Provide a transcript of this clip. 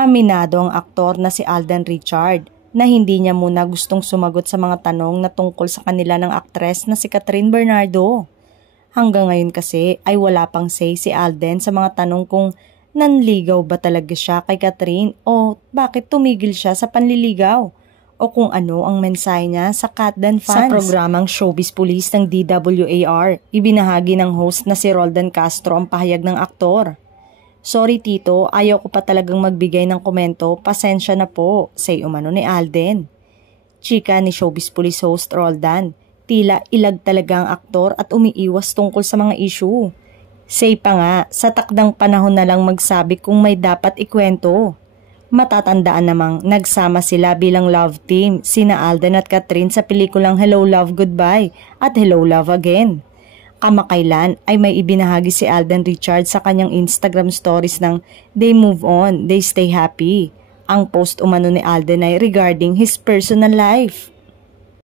Aminado ang aktor na si Alden Richard na hindi niya muna gustong sumagot sa mga tanong na tungkol sa kanila ng aktres na si Catherine Bernardo. Hanggang ngayon kasi ay wala pang say si Alden sa mga tanong kung nanligaw ba talaga siya kay Catherine o bakit tumigil siya sa panliligaw o kung ano ang mensahe niya sa Katdan fans. Sa programang Showbiz Police ng DWAR, ibinahagi ng host na si Roldan Castro ang pahayag ng aktor. "Sorry tito, ayaw ko pa talagang magbigay ng komento, pasensya na po," say umano ni Alden. Chika ni Showbiz Police host Roldan, tila ilag talaga ang aktor at umiiwas tungkol sa mga issue. Say pa nga, sa takdang panahon na lang magsabi kung may dapat ikwento. Matatandaan namang nagsama sila bilang love team, sina Alden at Catherine sa pelikulang Hello Love Goodbye at Hello Love Again. Kamakailan ay may ibinahagi si Alden Richard sa kanyang Instagram stories ng "They move on, they stay happy." Ang post umano ni Alden ay regarding his personal life.